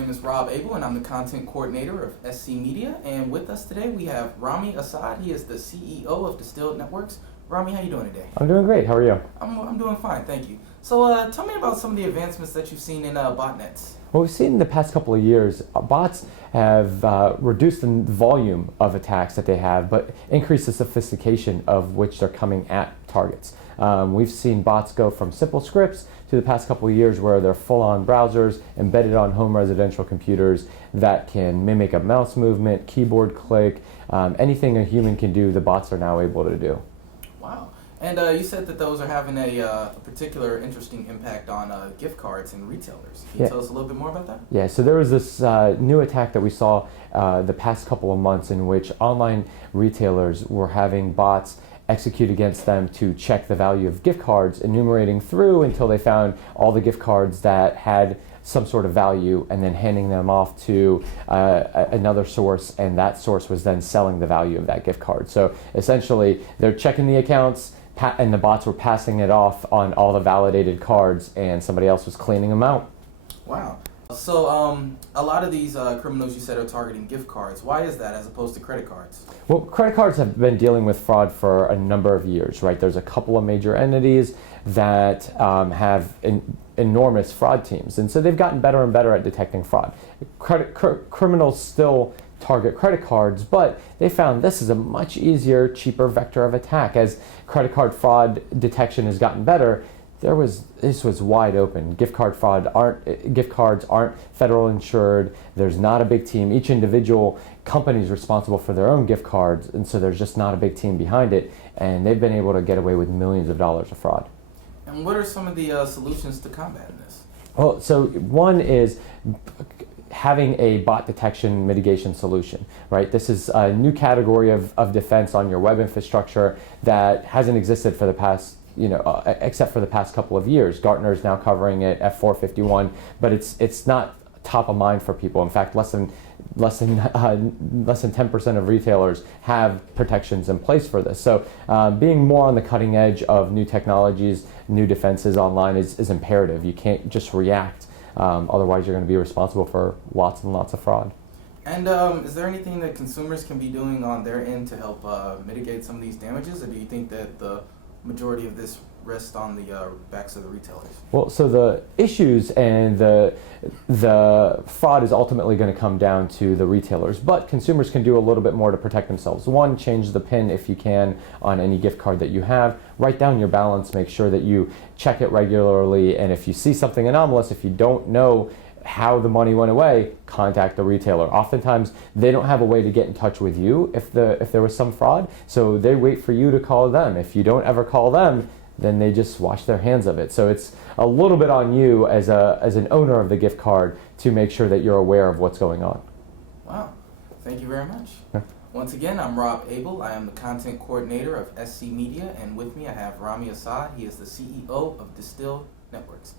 name is Rob Abel, and I'm the content coordinator of SC Media. And with us today, we have Rami Essaid. He is the CEO of Distil Networks. Rami, how you doing today? I'm doing great. How are you? I'm doing fine, thank you. So tell me about some of the advancements that you've seen in botnets. Well, we've seen in the past couple of years, bots have reduced the volume of attacks that they have, but increased the sophistication of which they're coming at targets. We've seen bots go from simple scripts to the past couple of years where they're full-on browsers embedded on home residential computers that can mimic a mouse movement, keyboard click, anything a human can do, the bots are now able to do. Wow. And you said that those are having a particular interesting impact on gift cards and retailers. Can you tell us a little bit more about that? Yeah, so there was this new attack that we saw the past couple of months in which online retailers were having bots execute against them to check the value of gift cards, enumerating through until they found all the gift cards that had some sort of value and then handing them off to another source, and that source was then selling the value of that gift card. So essentially they're checking the accounts and the bots were passing it off on all the validated cards and somebody else was cleaning them out. Wow. So a lot of these criminals you said are targeting gift cards. Why is that as opposed to credit cards? Well, credit cards have been dealing with fraud for a number of years, right? There's a couple of major entities that have enormous fraud teams, and so they've gotten better and better at detecting fraud. Criminals still target credit cards, but they found this is a much easier, cheaper vector of attack. As credit card fraud detection has gotten better, this was wide open. Gift cards aren't federal insured. There's not a big team. Each individual company is responsible for their own gift cards, and so there's just not a big team behind it, and they've been able to get away with millions of dollars of fraud. And what are some of the solutions to combating this? Well, so one is having a bot detection mitigation solution, right? This is a new category of defense on your web infrastructure that hasn't existed for the past except for the past couple of years. Gartner is now covering it at 451, but it's not top of mind for people. In fact, less than 10% of retailers have protections in place for this. So being more on the cutting edge of new technologies, new defenses online is imperative. You can't just react. Otherwise, you're going to be responsible for lots and lots of fraud. And is there anything that consumers can be doing on their end to help mitigate some of these damages, or do you think that the majority of this rests on the backs of the retailers? Well, so the issues and the fraud is ultimately going to come down to the retailers, but consumers can do a little bit more to protect themselves. One, change the PIN if you can on any gift card that you have. Write down your balance, make sure that you check it regularly, and if you see something anomalous, if you don't know how the money went away, contact the retailer. Oftentimes, they don't have a way to get in touch with you if there was some fraud, so they wait for you to call them. If you don't ever call them, then they just wash their hands of it. So it's a little bit on you as an owner of the gift card to make sure that you're aware of what's going on. Wow. Thank you very much. Yeah. Once again, I'm Rob Abel. I am the content coordinator of SC Media, and with me I have Rami Essaid. He is the CEO of Distil Networks.